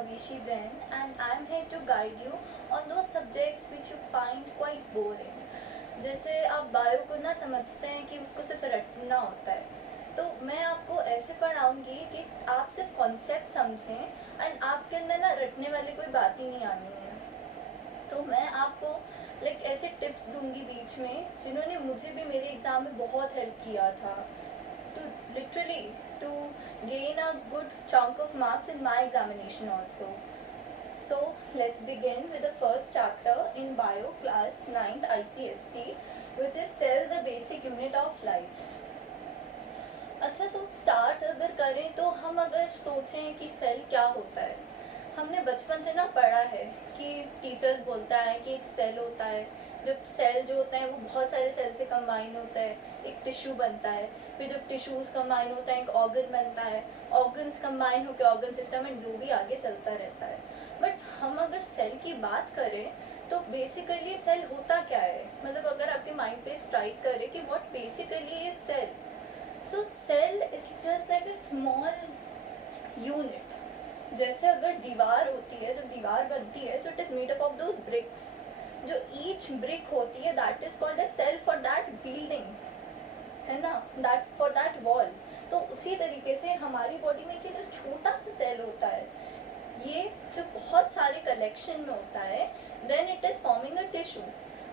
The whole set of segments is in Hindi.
Avishi Jain and I am here to guide you on those subjects which you find quite boring. जैसे आप बायो को ना समझते हैं कि उसको सिर्फ रटना होता है, तो मैं आपको ऐसे पढ़ाऊंगी कि आप सिर्फ कॉन्सेप्ट समझें एंड आपके अंदर ना रटने वाली कोई बात ही नहीं आनी है. तो मैं आपको ऐसे टिप्स दूंगी बीच में जिन्होंने मुझे भी मेरे एग्ज़ाम में बहुत हेल्प किया था to literally to gain a good chunk of marks in my examination also. So let's begin with the first chapter in bio class 9th ICSC, which is cell, the basic unit of life. अच्छा, तो स्टार्ट अगर करें तो हम अगर सोचें कि सेल क्या होता है, हमने बचपन से ना पढ़ा है कि टीचर्स बोलता है कि एक सेल होता है. जब सेल जो होता है वो बहुत सारे सेल से कंबाइन होता है, एक टिश्यू बनता है. फिर जब टिश्यूज कंबाइन होता है एक ऑर्गन बनता है, ऑर्गन्स कंबाइन होकर ऑर्गन सिस्टम एंड जो भी आगे चलता रहता है. बट हम अगर सेल की बात करें तो बेसिकली सेल होता क्या है, मतलब अगर आपके माइंड पे स्ट्राइक करे कि what basically is cell. So cell is just like a small unit. जैसे अगर दीवार होती है, जब दीवार बनती है, so it is made up of those bricks. जो ईच ब्रिक होती है that is called a cell for that building, है ना, दैट फॉर दैट वॉल. तो उसी तरीके से हमारी बॉडी में कि जो छोटा सा सेल होता है, ये जो बहुत सारे कलेक्शन में होता है, then it is forming a tissue.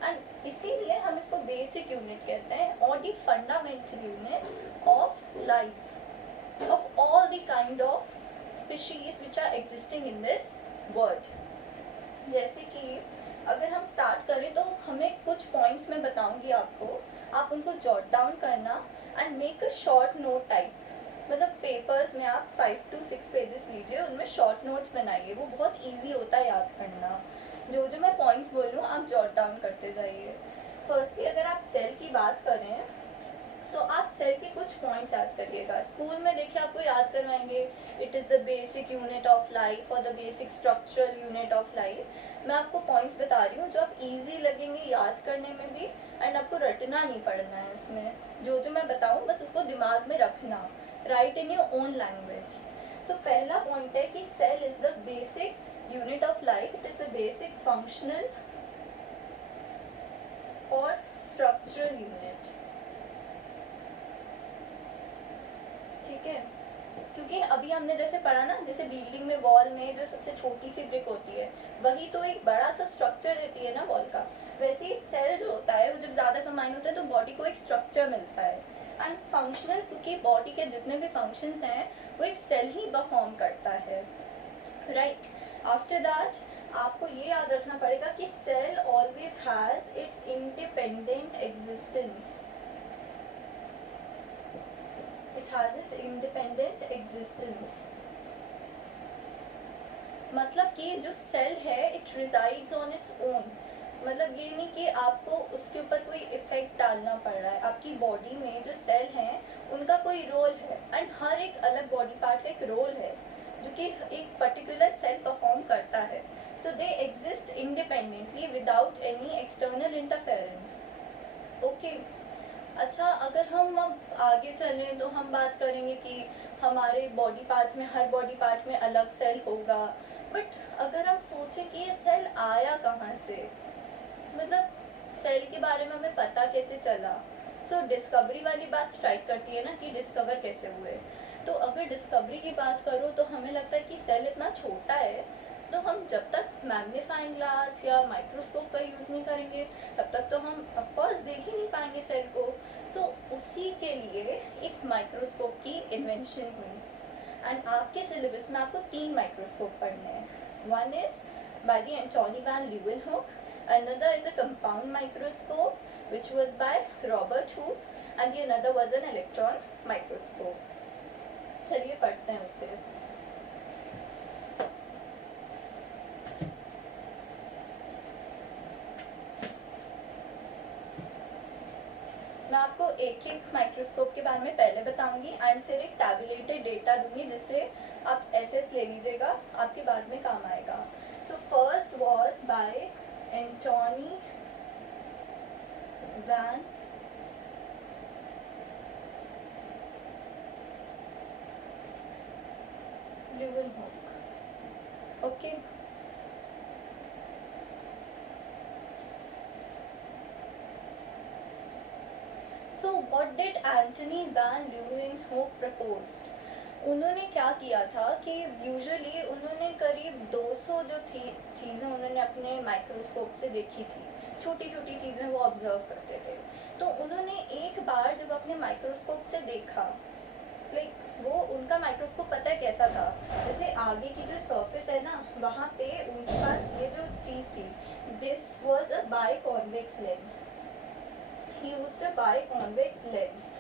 And इसीलिए हम इसको बेसिक यूनिट कहते हैं और the fundamental unit of life of all the kind of species which are existing in this world. जैसे कि अगर हम स्टार्ट करें तो हमें कुछ पॉइंट्स मैं बताऊंगी आपको, आप उनको जॉट डाउन करना and make a short note type. मतलब पेपर्स में आप 5 to 6 पेजेस लीजिए, उनमें शॉर्ट नोट्स बनाइए, वो बहुत इजी होता है याद करना. जो जो मैं पॉइंट्स बोलूँ आप जॉट डाउन करते जाइए. फर्स्टली अगर आप सेल की बात करें तो आप सेल के कुछ पॉइंट्स याद करिएगा. स्कूल में देखिए आपको याद करवाएंगे it is the basic unit of life और the basic structural unit of life. मैं आपको पॉइंट्स बता रही हूँ जो आप इजी लगेंगे याद करने में भी, एंड आपको रटना नहीं पड़ना है इसमें. जो जो मैं बताऊँ बस उसको दिमाग में रखना, write in your own language. तो पहला पॉइंट है कि cell is the basic unit of life. It is the basic functional और स्ट्रक्चरल यूनिट. ठीक है, क्योंकि अभी हमने जैसे पढ़ा ना, जैसे बिल्डिंग में वॉल में जो सबसे छोटी सी ब्रिक होती है वही तो एक बड़ा सा स्ट्रक्चर देती है ना वॉल का. वैसे ही सेल जो होता है वो जब ज़्यादा कंबाइन होता है तो बॉडी को एक स्ट्रक्चर मिलता है. एंड फंक्शनल, क्योंकि बॉडी के जितने भी फंक्शंस हैं वो एक सेल ही परफॉर्म करता है, राइट. आफ्टर दैट आपको ये याद रखना पड़ेगा कि cell always has its independent existence. It has its independent existence. मतलब कि जो सेल है it resides on its own. मतलब ये नहीं कि आपको उसके ऊपर कोई इफेक्ट डालना पड़ रहा है. आपकी बॉडी में जो सेल हैं उनका कोई रोल है, एंड हर एक अलग बॉडी पार्ट का एक रोल है जो कि एक पर्टिकुलर सेल परफॉर्म करता है. So they exist independently without any external interference. Okay. अच्छा, अगर हम अब आगे चलें तो हम बात करेंगे कि हमारे बॉडी पार्ट्स में, हर बॉडी पार्ट में अलग सेल होगा. बट अगर हम सोचें कि ये सेल आया कहाँ से, मतलब सेल के बारे में हमें पता कैसे चला. सो डिस्कवरी वाली बात स्ट्राइक करती है ना कि डिस्कवर कैसे हुए. तो अगर डिस्कवरी की बात करो तो हमें लगता है कि सेल इतना छोटा है तो हम जब तक मैग्नीफाइंग ग्लास या माइक्रोस्कोप का यूज़ नहीं करेंगे तब तक तो हम ऑफकोर्स देख ही नहीं पाएंगे सेल को. सो उसी के लिए एक माइक्रोस्कोप की इन्वेंशन हुई. एंड आपके सिलेबस में आपको 3 माइक्रोस्कोप पढ़ने हैं. One is by the Antonie van Leeuwenhoek, another is a compound microscope which was by Robert Hooke, and the another was an electron microscope. चलिए पढ़ते हैं उसे. मैं आपको एक एक माइक्रोस्कोप के बारे में पहले बताऊंगी एंड फिर एक टैबुलेटेड डेटा दूंगी जिससे आप एसएस ले लीजिएगा, आपके बाद में काम आएगा. So first was by Antonie van Leeuwenhoek. Okay. So what did Antony van Leeuwenhoek proposed? उन्होंने क्या किया था कि यूजुअली उन्होंने करीब 200 जो थी चीज़ें उन्होंने अपने माइक्रोस्कोप से देखी थी, छोटी छोटी चीज़ें वो ऑब्जर्व करते थे। तो उन्होंने एक बार जब अपने माइक्रोस्कोप से देखा, लाइक वो उनका माइक्रोस्कोप पता है कैसा था, जैसे आगे की जो सरफेस है ना वहाँ पे उनके पास ये जो चीज़ थी, this was a biconvex lens. He used a biconvex lens.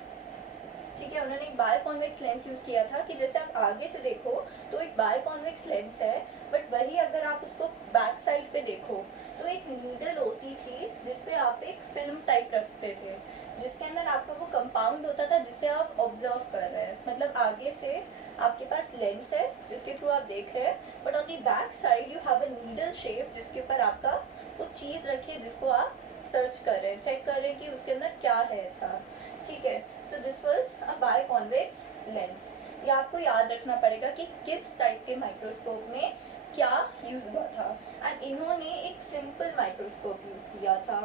ठीक है, उन्होंने एक बायोकॉन्वेक्स लेंस यूज़ किया था कि जैसे आप आगे से देखो तो एक बायोकॉन्वेक्स लेंस है, बट वही अगर आप उसको बैक साइड पे देखो तो एक नीडल होती थी जिसपे आप एक फिल्म टाइप रखते थे, जिसके अंदर आपका वो कंपाउंड होता था जिसे आप ऑब्जर्व कर रहे हैं। मतलब आगे से आपके पास लेंस है जिसके थ्रू आप देख रहे हैं, but on the back side you have a needle shape जिसके ऊपर आपका वो चीज़ रखी है जिसको आप सर्च कर रहे हैं, चेक कर रहे हैं कि उसके अंदर क्या है ऐसा। ठीक है, so this was a biconvex lens. ये आपको याद रखना पड़ेगा कि किस टाइप के माइक्रोस्कोप में क्या यूज़ हुआ था। एंड इन्होंने एक सिंपल माइक्रोस्कोप यूज़ किया था,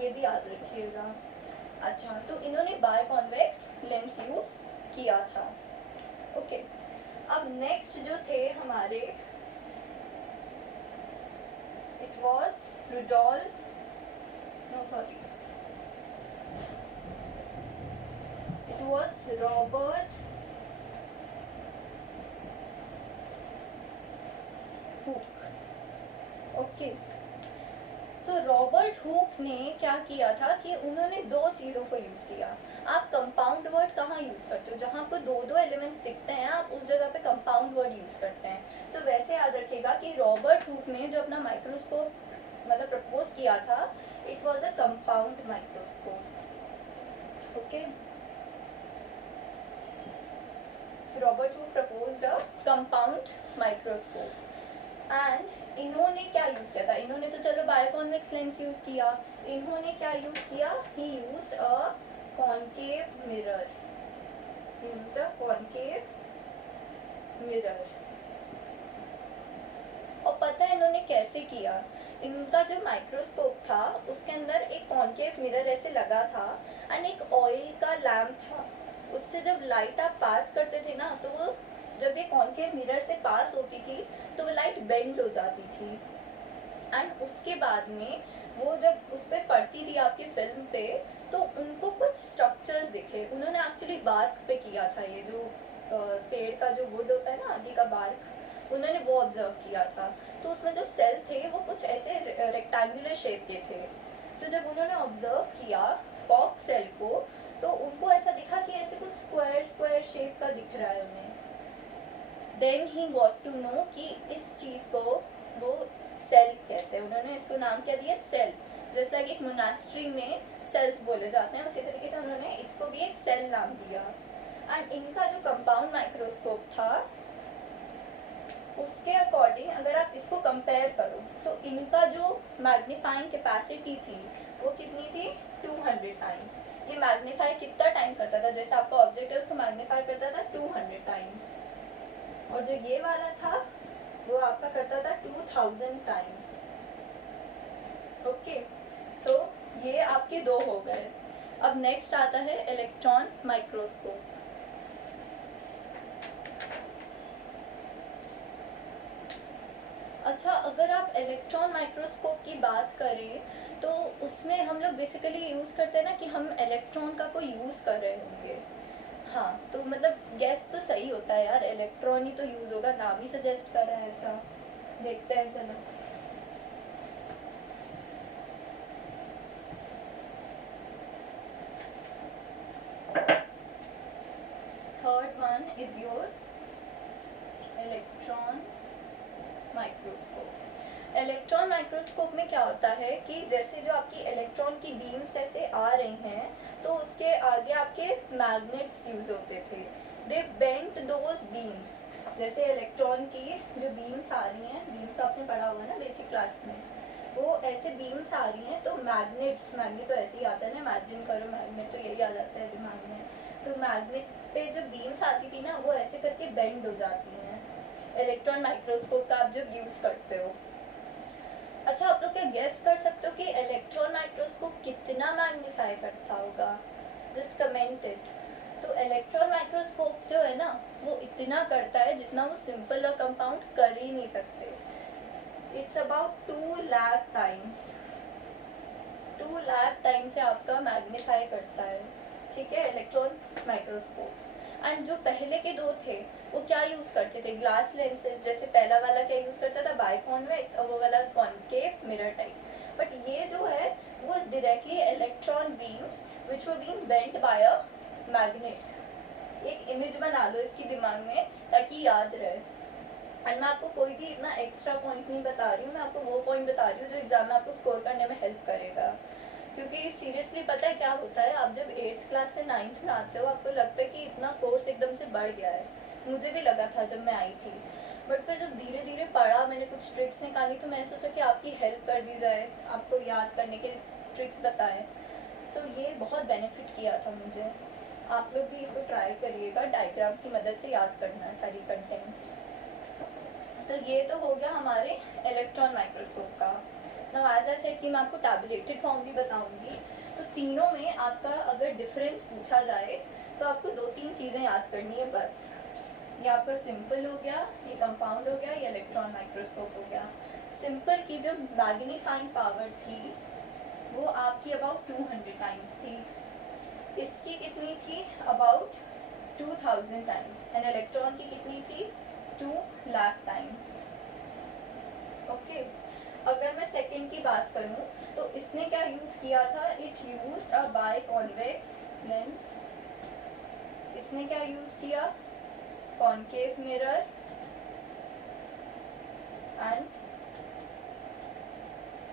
ये भी याद रखिएगा। अच्छा, तो इन्होंने बायोकॉन्वेक्स लेंस यूज़ किया था। ओके, अब नेक्स्ट जो थे हमारे, it was Rudolf, no sorry, it was Robert Hooke. Okay, so Robert Hooke ने क्या किया था कि उन्होंने दो चीज़ों को यूज़ किया। आप कंपाउंड वर्ड कहाँ यूज़ करते हो, जहाँ आपको दो दो एलिमेंट्स दिखते हैं आप उस जगह पे कंपाउंड वर्ड यूज़ करते हैं। सो वैसे याद रखिएगा कि रॉबर्ट हुक ने जो अपना माइक्रोस्कोप मतलब प्रपोज किया था, it was a compound microscope. Okay, Robert Hooke proposed a compound microscope. And इन्होंने क्या यूज़ किया था, इन्होंने तो चलो बायोकॉन्वेक्स लेंस यूज़ किया, इन्होंने क्या यूज़ किया, ही used a concave mirror, used a concave mirror. और पता है इन्होंने कैसे किया, इनका जो माइक्रोस्कोप था उसके अंदर एक कॉन्केव मिरर ऐसे लगा था एंड एक ऑयल का लैम्प था, उससे जब लाइट आप पास करते थे ना तो वो जब ये कॉन्केव मिरर से पास होती थी तो वो लाइट बेंड हो जाती थी। एंड उसके बाद में वो जब उस पर पड़ती थी आपकी फिल्म पे तो उनको कुछ स्ट्रक्चर्स दिखे। उन्होंने एक्चुअली बार्क पे किया था, ये जो पेड़ का जो वुड होता है ना आगे का बार्क, उन्होंने वो ऑब्जर्व किया था। तो उसमें जो सेल थे वो कुछ ऐसे रेक्टेंगुलर शेप के थे। तो जब उन्होंने ऑब्जर्व किया कॉक सेल को तो उनको ऐसा दिखा कि ऐसे कुछ स्क्वायर स्क्वायर शेप का दिख रहा है उन्हें। Then he got to know कि इस चीज़ को वो सेल कहते हैं। उन्होंने इसको नाम क्या दिया, सेल। जैसे लाइक एक मोनास्ट्री में सेल्स बोले जाते हैं उसी तरीके से उन्होंने इसको भी एक सेल नाम दिया। एंड इनका जो कंपाउंड माइक्रोस्कोप था उसके अकॉर्डिंग अगर आप इसको कंपेयर करो तो इनका जो मैग्नीफाइंग कैपेसिटी थी वो कितनी थी, 200 टाइम्स। ये मैग्नीफाई कितना टाइम करता था, जैसे आपका ऑब्जेक्ट है उसको मैग्नीफाई करता था 200 टाइम्स, और जो ये वाला था वो आपका करता था 2000 टाइम्स। ओके, सो ये आपके दो हो गए। अब नेक्स्ट आता है इलेक्ट्रॉन माइक्रोस्कोप। अच्छा, अगर आप इलेक्ट्रॉन माइक्रोस्कोप की बात करें तो उसमें हम लोग बेसिकली यूज़ करते हैं ना कि हम इलेक्ट्रॉन का कोई यूज़ कर रहे होंगे। हाँ, तो मतलब गैस तो सही होता है यार, इलेक्ट्रॉन ही तो यूज़ होगा, नाम ही सजेस्ट कर रहा है ऐसा। देखते हैं चलो। Third one is your electron microscope. Electron microscope में क्या होता है कि जैसे जो आपकी इलेक्ट्रॉन की बीम्स ऐसे आ रही हैं तो उसके आगे आपके मैग्नेट्स यूज़ होते थे, दे बेंट दोज बीम्स। जैसे इलेक्ट्रॉन की जो बीम्स आ रही हैं, बीम्स आपने पढ़ा हुआ है ना बेसिक क्लास में, वो ऐसे बीम्स आ रही हैं तो मैग्नेट्स, मैग्नेट तो ऐसे ही आता है ना, इमेजिन करो मैग्नेट तो यही आ जाता है दिमाग में। तो मैग्नेट पे जो बीम्स आती थी ना वो ऐसे करके बेंड हो जाती हैं इलेक्ट्रॉन माइक्रोस्कोप का आप जब यूज़ करते हो। अच्छा, आप लोग क्या गेस कर सकते हो कि इलेक्ट्रॉन माइक्रोस्कोप कितना मैग्नीफाई करता होगा? Just comment it. तो इलेक्ट्रॉन माइक्रोस्कोप जो है ना, वो इतना करता है जितना वो सिंपल और कंपाउंड कर ही नहीं सकते। It's about 2 lakh times. 2 lakh time से आपका मैग्नीफाई करता है, ठीक है, इलेक्ट्रॉन माइक्रोस्कोप। एंड जो पहले के दो थे वो क्या यूज़ करते थे? Glass lenses. जैसे पहला वाला क्या यूज़ करता था? बाइकॉन्वेक्स, और वो वाला कॉन्केव मिरर टाइप। बट ये जो है वो directly electron beams which were being bent by a magnet. एक इमेज बना लो इसकी दिमाग में ताकि याद रहे। एंड मैं आपको कोई भी इतना एक्स्ट्रा पॉइंट नहीं बता रही हूँ, मैं आपको वो पॉइंट बता रही हूँ जो एग्जाम में आपको स्कोर करने में हेल्प करेगा। क्योंकि सीरियसली पता है क्या होता है, आप जब 8th क्लास से 9th में आते हो आपको लगता है कि इतना कोर्स एकदम से बढ़ गया है। मुझे भी लगा था जब मैं आई थी, बट फिर जब धीरे धीरे पढ़ा, मैंने कुछ ट्रिक्स निकाली, तो मैंने सोचा कि आपकी हेल्प कर दी जाए, आपको याद करने के ट्रिक्स बताएं। सो ये बहुत बेनिफिट किया था मुझे। आप लोग भी इसको ट्राई करिएगा, डायग्राम की मदद से याद करना है सारी कंटेंट। तो ये तो हो गया हमारे इलेक्ट्रॉन माइक्रोस्कोप का। नाउ एज आई सेड कि मैं आपको टैबुलेटेड फॉर्म भी बताऊंगी। तो तीनों में आपका अगर डिफरेंस पूछा जाए तो आपको 2-3 चीज़ें याद करनी है बस। ये आपका सिंपल हो गया, ये कंपाउंड हो गया, ये इलेक्ट्रॉन माइक्रोस्कोप हो गया। सिंपल की जो मैग्नीफाइंग पावर थी वो आपकी अबाउट 200 टाइम्स थी। इसकी कितनी थी? About 2000 times. एंड इलेक्ट्रॉन की कितनी थी? 2 लाख टाइम्स। ओके, अगर मैं सेकंड की बात करूं तो इसने क्या यूज़ किया था? It used a biconvex lens. इसने क्या यूज़ किया? Concave mirror. एंड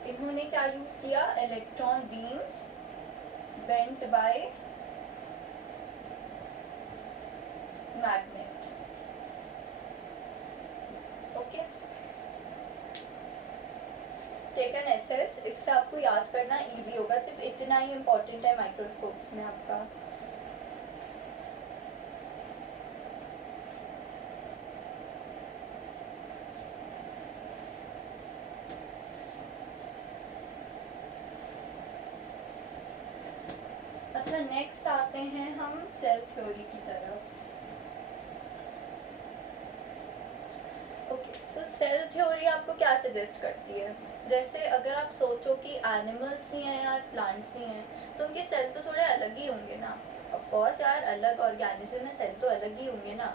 इन्होंने क्या यूज़ किया? Electron beams bent by magnet. Okay, take an SS. इससे आपको याद करना इजी होगा, सिर्फ इतना ही इम्पोर्टेंट है माइक्रोस्कोप्स में आपका। अच्छा, नेक्स्ट आते हैं हम सेल थ्योरी की तरफ। ओके, सो सेल थ्योरी आपको क्या सजेस्ट करती है? जैसे अगर आप सोचो कि एनिमल्स नहीं है यार, प्लांट्स नहीं है, तो उनके सेल तो थोड़े अलग ही होंगे ना। ऑफ कोर्स यार, अलग ऑर्गेनिज्म में सेल तो अलग ही होंगे ना,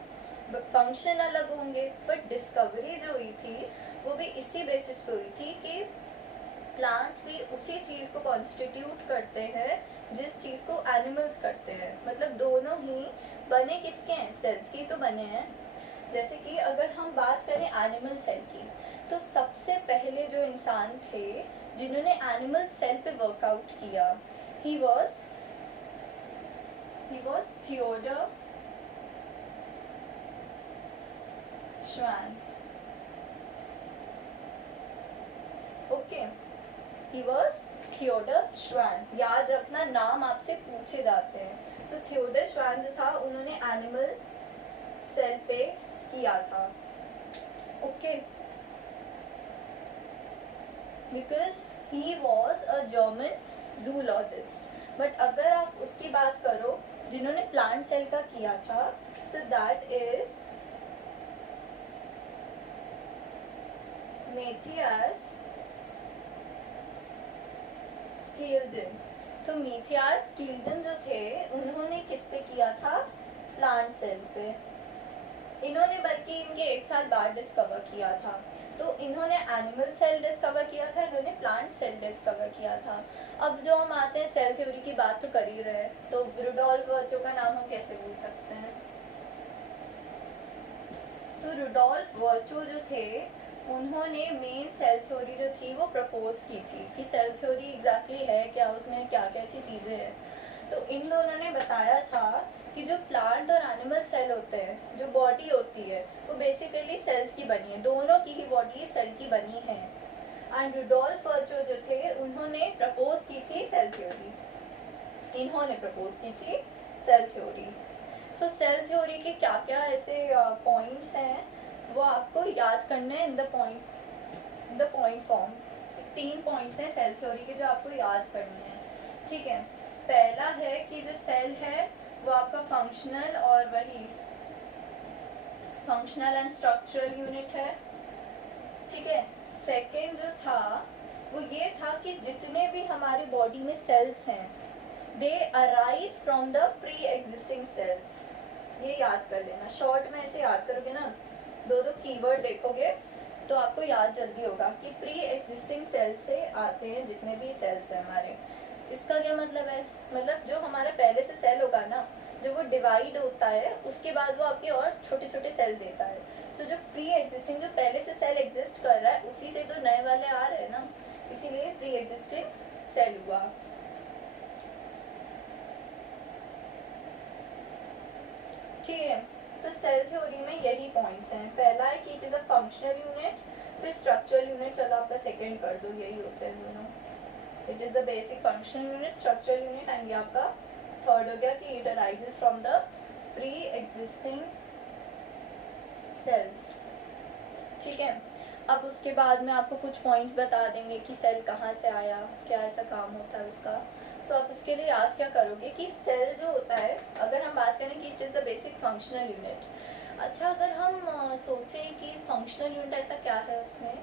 बट फंक्शन अलग होंगे। बट डिस्कवरी जो हुई थी वो भी इसी बेसिस पे हुई थी कि प्लांट्स भी उसी चीज़ को कॉन्स्टिट्यूट करते हैं जिस चीज़ को एनिमल्स करते हैं। मतलब दोनों ही बने किसके हैं? सेल्स की तो बने हैं। जैसे कि अगर हम बात करें एनिमल सेल की, तो सबसे पहले जो इंसान थे जिन्होंने एनिमल सेल पे वर्कआउट किया, ही वॉज थियोडर श्वान। ओके, ही वॉज थियोडर श्वान। याद रखना, नाम आपसे पूछे जाते हैं। सो थियोडर श्वान जो था उन्होंने एनिमल सेल पे किया था। Okay, because he was a German zoologist. But अगर आप उसकी बात करो जिन्होंने प्लांट सेल का किया था, सो दैट इज मेथियास स्कील्डन। तो मेथियास स्कील्डन जो थे उन्होंने किस पे किया था? प्लांट सेल पे। इन्होंने बल्कि इनके 1 साल बाद डिस्कवर किया था। तो इन्होंने एनिमल सेल डिस्कवर किया था, इन्होंने प्लांट सेल डिस्कवर किया था। अब जो हम आते हैं सेल थ्योरी की बात तो कर ही रहे हैं, तो रुडोल्फ वर्चो का नाम हम कैसे भूल सकते हैं? सो रुडोल्फ वर्चो जो थे उन्होंने मेन सेल थ्योरी जो थी वो प्रपोज की थी कि सेल थ्योरी एग्जैक्टली है क्या, उसमें क्या कैसी चीज़ें हैं। तो इन दोनों ने बताया था कि जो प्लांट और एनिमल सेल होते हैं, जो बॉडी होती है वो बेसिकली सेल्स की बनी है, दोनों की ही बॉडी सेल की बनी है। एंड रुडोल्फ वर्चो जो थे उन्होंने प्रपोज की थी सेल थ्योरी। इन्होंने प्रपोज की थी सेल थ्योरी। सो सेल थ्योरी के क्या क्या ऐसे पॉइंट्स हैं वो आपको याद करना है in the point form. 3 points हैं सेल थ्योरी के जो आपको याद करने हैं, ठीक है। पहला है कि जो सेल है वो आपका फंक्शनल और वही फंक्शनल एंड स्ट्रक्चरल यूनिट है, ठीक है। सेकेंड जो था वो ये था कि जितने भी हमारे बॉडी में सेल्स हैं दे arise from the pre existing cells. ये याद कर लेना, शॉर्ट में ऐसे याद करोगे ना, दो कीवर्ड देखोगे तो आपको याद जल्दी होगा कि प्री एग्जिस्टिंग सेल से आते हैं जितने भी सेल्स हैं हमारे। इसका क्या मतलब है, मतलब जो हमारा पहले से सेल होगा ना, जब वो डिवाइड होता है उसके बाद वो आपके और छोटे छोटे सेल देता है। सो जो प्री एग्जिस्टिंग, जो पहले से सेल एग्जिस्ट कर रहा है उसी से तो नए वाले आ रहे हैं ना, इसीलिए प्री एग्जिस्टिंग सेल हुआ। ठीक है, तो सेल थ्योरी में यही पॉइंट्स हैं। पहला है कि it is a functional unit, फिर स्ट्रक्चरल यूनिट, चलो आपका सेकेंड कर दो, यही होते हैं दोनों। It is the basic functional unit, structural unit, and ये आपका थर्ड हो गया कि it arises from the pre existing cells, ठीक है। अब उसके बाद में आपको कुछ पॉइंट्स बता देंगे कि सेल कहाँ से आया, क्या ऐसा काम होता है उसका। सो आप उसके लिए याद क्या करोगे कि सेल जो होता है, अगर हम बात करें कि it is the basic functional unit. अच्छा, अगर हम सोचें कि फंक्शनल यूनिट ऐसा क्या है उसमें,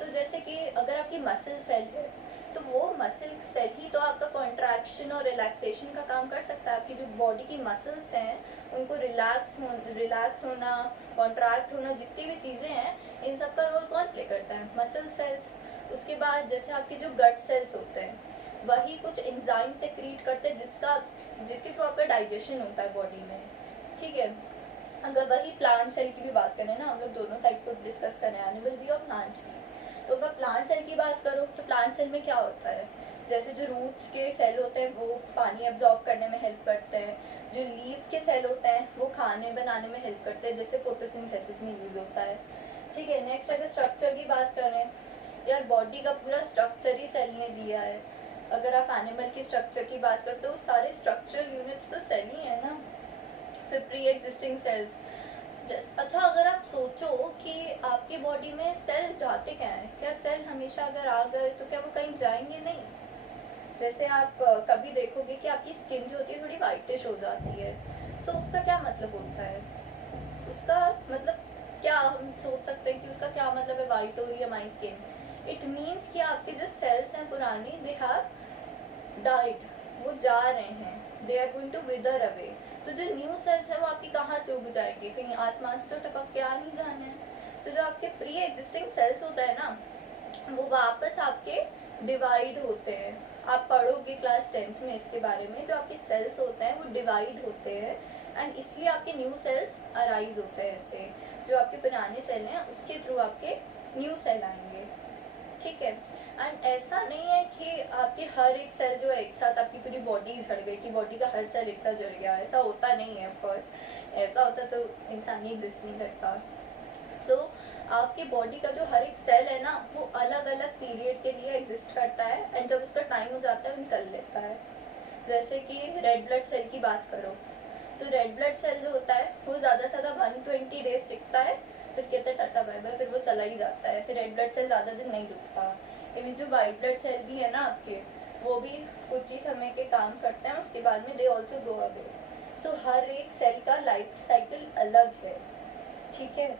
तो जैसे कि अगर आपकी मसल सेल है तो वो मसल सेल ही तो आपका कॉन्ट्रैक्शन और रिलैक्सेशन का काम कर सकता है। आपकी जो बॉडी की मसल्स हैं उनको रिलैक्स होना, कॉन्ट्रैक्ट होना, जितनी भी चीज़ें हैं इन सब का रोल कौन प्ले करता है, मसल सेल्स। उसके बाद जैसे आपके जो गट सेल्स होते हैं वही कुछ एंजाइम से क्रिएट करते हैं जिसके थ्रू आपका डाइजेशन होता है बॉडी में, ठीक है। अगर वही प्लांट सेल की भी बात करें ना, हम लोग दोनों साइड को डिस्कस करें, एनिमल भी और प्लांट भी। तो अगर प्लांट सेल की बात करो तो प्लांट सेल में क्या होता है, जैसे जो रूट्स के सेल होते हैं वो पानी एब्जॉर्ब करने में हेल्प करते हैं, जो लीव्स के सेल होते हैं वो खाने बनाने में हेल्प करते हैं, जैसे फोटोसिंथेसिस में यूज़ होता है, ठीक है। नेक्स्ट अगर स्ट्रक्चर की बात करें, यार बॉडी का पूरा स्ट्रक्चर ही सेल ने दिया है। अगर आप एनिमल की स्ट्रक्चर की बात करते हो सारे स्ट्रक्चरल यूनिट्स तो सेल ही है ना। फिर प्री एग्जिस्टिंग सेल्स। अच्छा, अगर आप सोचो कि आपकी बॉडी में सेल जाते क्या हैं, क्या सेल हमेशा अगर आ गए तो क्या वो कहीं जाएंगे? नहीं। जैसे आप कभी देखोगे कि आपकी स्किन जो होती है थोड़ी वाइटिश हो जाती है, सो उसका क्या मतलब होता है, उसका मतलब क्या हम सोच सकते हैं कि उसका क्या मतलब है, वाइट हो रही है माई स्किन। इट मीन्स कि आपके जो सेल्स हैं पुरानी, दे हैव डाइड, वो जा रहे हैं, they are going to wither away. तो जो न्यू सेल्स हैं वो आपकी कहाँ से उग जाएंगे, कहीं आसमान से तो टपक के आ नहीं जाने हैं। तो जो आपके प्री एग्जिस्टिंग सेल्स होता है ना वो वापस आपके डिवाइड होते हैं। आप पढ़ोगे क्लास 10th में इसके बारे में, जो आपके सेल्स होते हैं वो डिवाइड होते हैं एंड इसलिए आपके न्यू सेल्स अराइज होते हैं। इससे जो आपके पुराने सेल हैं उसके थ्रू आपके न्यू सेल आएंगे, ठीक है। एंड ऐसा नहीं है कि आपकी हर एक सेल जो है एक साथ आपकी पूरी बॉडी झड़ गई, कि बॉडी का हर सेल एक साथ जड़ गया, ऐसा होता नहीं है। ऑफकोर्स ऐसा होता तो इंसान ही एग्जिस्ट नहीं करता। सो आपकी बॉडी का जो हर एक सेल है ना वो अलग अलग पीरियड के लिए एग्जिस्ट करता है एंड जब उसका टाइम हो जाता है वो निकल लेता है। जैसे कि रेड ब्लड सेल की बात करो तो रेड ब्लड सेल जो होता है वो ज़्यादा से ज़्यादा 120 डेज टिकता है, फिर कहते हैं टाटा बाय बाय, फिर वो चला ही जाता है। फिर रेड ब्लड सेल ज़्यादा दिन नहीं रुकता। इवन जो वाइट ब्लड सेल भी है ना आपके, वो भी कुछ ही समय के काम करते हैं, उसके बाद में दे ऑल्सो गो अवे। सो हर एक सेल का लाइफ साइकिल अलग है, ठीक है।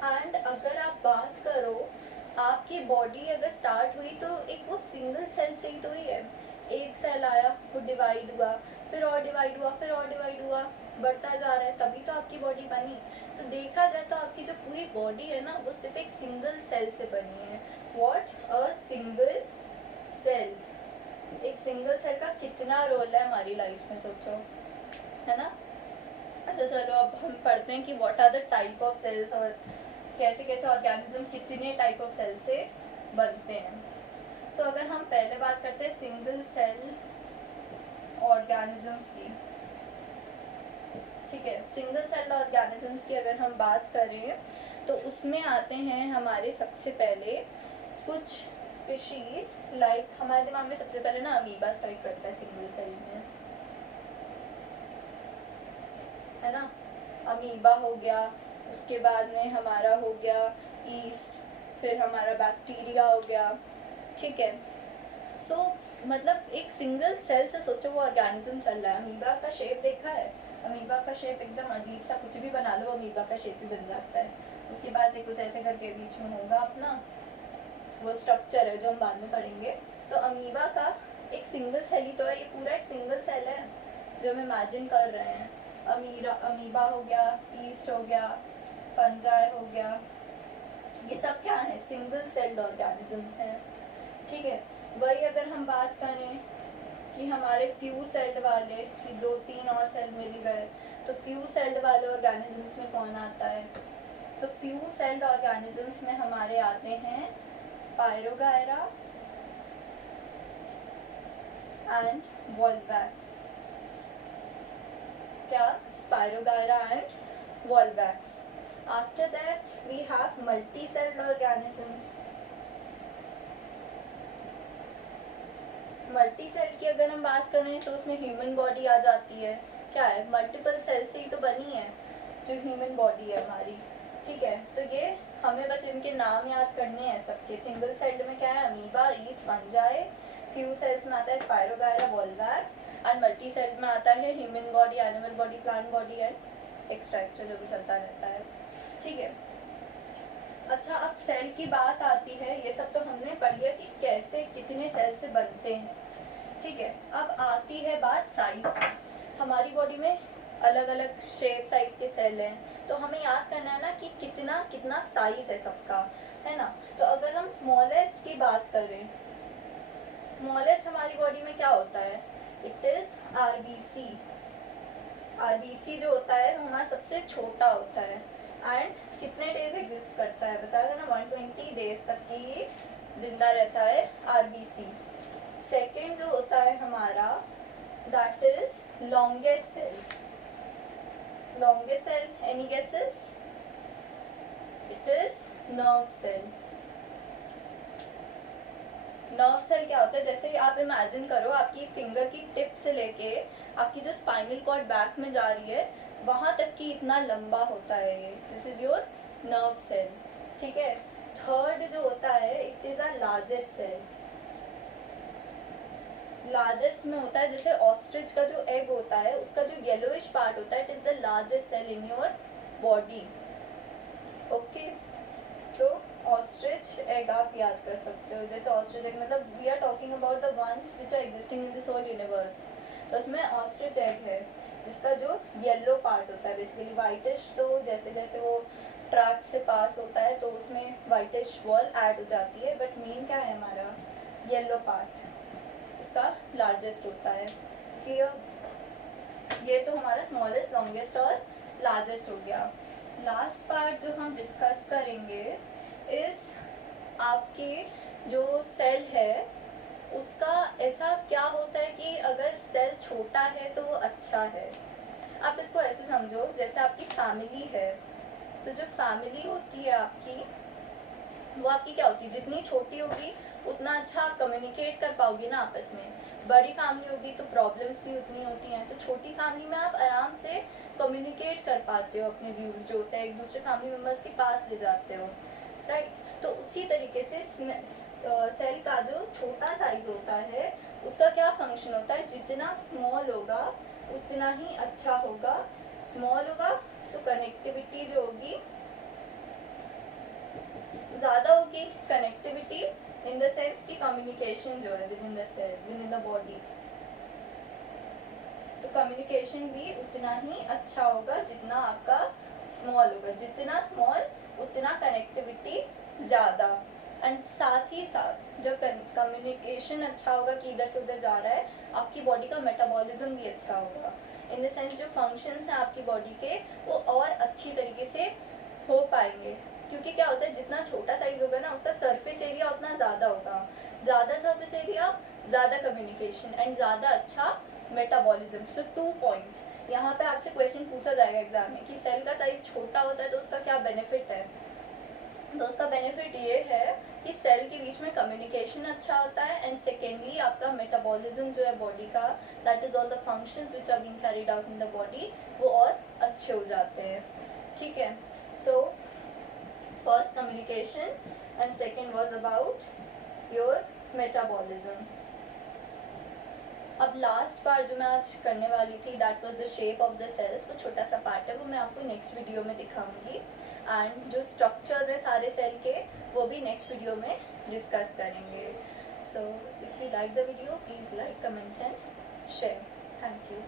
एंड अगर आप बात करो आपकी बॉडी अगर स्टार्ट हुई तो एक वो सिंगल सेल से ही तो हुई है। एक सेल आया, वो डिवाइड हुआ, फिर और डिवाइड हुआ, फिर और डिवाइड हुआ, बढ़ता जा रहा है, तभी तो आपकी बॉडी बनी। तो देखा जाए तो आपकी जो पूरी बॉडी है ना वो सिर्फ एक सिंगल सेल से बनी है। What a single cell. एक सिंगल सेल का कितना रोल है हमारी लाइफ में, सोचो, है ना। अच्छा चलो अब हम पढ़ते हैं कि what are the type of cells और कैसे कैसे ऑर्गेनिज्म कितने टाइप ऑफ सेल से बनते हैं। सो अगर हम पहले बात करते हैं सिंगल सेल ऑर्गेनिजम्स की, ठीक है। सिंगल सेल ऑर्गेनिजम्स की अगर हम बात करें तो उसमें आते हैं हमारे सबसे पहले कुछ स्पीशीज, लाइक हमारे दिमाग में सबसे पहले ना अमीबा स्ट्राइक करता है सिंगल सेल में। है ना। अमीबा हो गया, उसके बाद में हमारा हो गया ईस्ट, फिर हमारा बैक्टीरिया हो गया, ठीक है। सो मतलब एक सिंगल सेल से सोचो वो ऑर्गेनिज्म चल रहा है। अमीबा का शेप देखा है, अमीबा का शेप एकदम अजीब सा, कुछ भी बना लो अमीबा का शेप ही बन जाता है। उसके बाद से कुछ ऐसे करके बीच में होगा अपना वो स्ट्रक्चर है जो हम बाद में पढ़ेंगे। तो अमीबा का एक सिंगल सेल ही तो है, ये पूरा एक सिंगल सेल है जो हम इमेजिन कर रहे हैं। अमीबा हो गया, ईस्ट हो गया, फंजाई हो गया, ये सब क्या है, सिंगल सेल्ड ऑर्गेनिजम्स हैं, ठीक है। वही अगर हम बात करें कि हमारे फ्यू सेल्ड वाले, कि 2-3 और सेल मिल गए, तो फ्यू सेल्ड वाले ऑर्गेनिजम्स में कौन आता है? सो फ्यू सेल्ड ऑर्गेनिजम्स में हमारे आते हैं स्पायरोगायरा एंड वॉल्वैक्स। क्या? Spirogyra and volvox. After that we have multi celled organisms. Multi cell की अगर हम बात करें तो उसमें ह्यूमन बॉडी आ जाती है। क्या है? मल्टीपल सेल से ही तो बनी है जो ह्यूमन बॉडी है हमारी, ठीक है। तो ये हमें बस इनके नाम याद करने हैं सबके। सिंगल सेल्ड में क्या है? Amoeba, yeast, fungi. Few cells में आता है spirogyra, volvox. And multi cell में आता है human body, animal body, plant body and extra extra जो भी चलता रहता है, ठीक है। अच्छा, अब सेल की बात आती है, ये सब तो हमने पढ़ लिया कि कैसे कितने सेल से बनते हैं, ठीक है। अब आती है बात साइज की। हमारी बॉडी में अलग अलग शेप साइज के सेल हैं, तो हमें याद करना है ना कि कितना कितना साइज है सबका, है ना। तो अगर हम स्मॉलेस्ट की बात करें, स्मॉलेस्ट हमारी बॉडी में क्या होता है? It is RBC. आरबीसी जो होता है वो हमारा सबसे छोटा होता है एंड कितने डेज एग्जिस्ट करता है? बताया था ना, 120 डेज तक की ये जिंदा रहता है आरबीसी। सेकेंड जो होता है हमारा, that is longest cell. Longest cell, any guesses? It is nerve cell. Nerve cell क्या होता है? जैसे आप इमेजिन करो, आपकी फिंगर की टिप से लेके आपकी जो स्पाइनल कॉर्ड बैक में जा रही है वहां तक की इतना लंबा होता है ये। This is your nerve cell, ठीक है। थर्ड जो होता है, it is a largest cell. Largest में होता है, जैसे ऑस्ट्रिच का जो एग होता है उसका जो येलोइश पार्ट होता है, it is the largest cell in your body, okay. तो ऑस्ट्रिच एग आप याद कर सकते हो। जैसे ऑस्ट्रिच एग मतलब we are talking about the ones which are existing in this whole universe. तो उसमें ऑस्ट्रिच एग है जिसका जो येलो पार्ट होता है बेसिकली वाइटिश, तो जैसे जैसे वो ट्रैक्ट से पास होता है तो उसमें वाइटिश वॉल ऐड हो जाती है, बट मेन क्या है हमारा? येलो पार्ट इसका लार्जेस्ट होता है। क्लियर? ये तो हमारा स्मॉलेस्ट, लॉन्गेस्ट और लार्जेस्ट हो गया। लास्ट पार्ट जो हम डिस्कस करेंगे इज आपके जो सेल है उसका ऐसा क्या होता है कि अगर सेल छोटा है तो वो अच्छा है। आप इसको ऐसे समझो, जैसे आपकी फैमिली है, सो जो फैमिली होती है आपकी, वो आपकी क्या होती है? जितनी छोटी होगी उतना अच्छा आप कम्युनिकेट कर पाओगे ना आपस में। बड़ी फैमिली होगी तो प्रॉब्लम्स भी उतनी होती हैं। तो छोटी फैमिली में आप आराम से कम्युनिकेट कर पाते हो, अपने व्यूज़ जो होते हैं एक दूसरे फैमिली मेम्बर्स के पास ले जाते हो, राइट। तो उसी तरीके से सेल का जो छोटा साइज होता है उसका क्या फंक्शन होता है? जितना स्मॉल होगा उतना ही अच्छा होगा। स्मॉल होगा तो कनेक्टिविटी जो होगी ज़्यादा होगी, कनेक्टिविटी इन द सेंस की कम्युनिकेशन जो है within the cell, within the body, तो कम्युनिकेशन भी उतना ही अच्छा होगा जितना आपका स्मॉल होगा। जितना स्मॉल उतना कनेक्टिविटी ज़्यादा। एंड साथ ही साथ जब कम्युनिकेशन अच्छा होगा कि इधर से उधर जा रहा है, आपकी बॉडी का मेटाबॉलिज्म भी अच्छा होगा। इन द सेंस जो फंक्शंस हैं आपकी बॉडी के वो और अच्छी तरीके से हो पाएंगे, क्योंकि क्या होता है जितना छोटा साइज होगा ना उसका सरफेस एरिया उतना ज़्यादा होगा। ज़्यादा सरफेस एरिया, ज़्यादा कम्युनिकेशन एंड ज़्यादा अच्छा मेटाबॉलिज्म। सो 2 पॉइंट्स यहाँ पे आपसे क्वेश्चन पूछा जाएगा एग्जाम में कि सेल का साइज छोटा होता है तो उसका क्या बेनिफिट है। तो उसका बेनिफिट ये है कि सेल के बीच में कम्युनिकेशन अच्छा होता है, एंड सेकेंडली आपका मेटाबॉलिज्म जो है बॉडी का, that is all the functions which are being carried out in the body, वो और अच्छे हो जाते हैं। ठीक है, so first communication and second was about your metabolism. अब लास्ट पार्ट जो मैं आज करने वाली थी, that was the shape of the cells, वो छोटा सा पार्ट है, वो मैं आपको नेक्स्ट वीडियो में दिखाऊंगी, एंड जो स्ट्रक्चर्स है सारे सेल के वो भी नेक्स्ट वीडियो में डिस्कस करेंगे। So if you like the video, please like, comment and share. Thank you.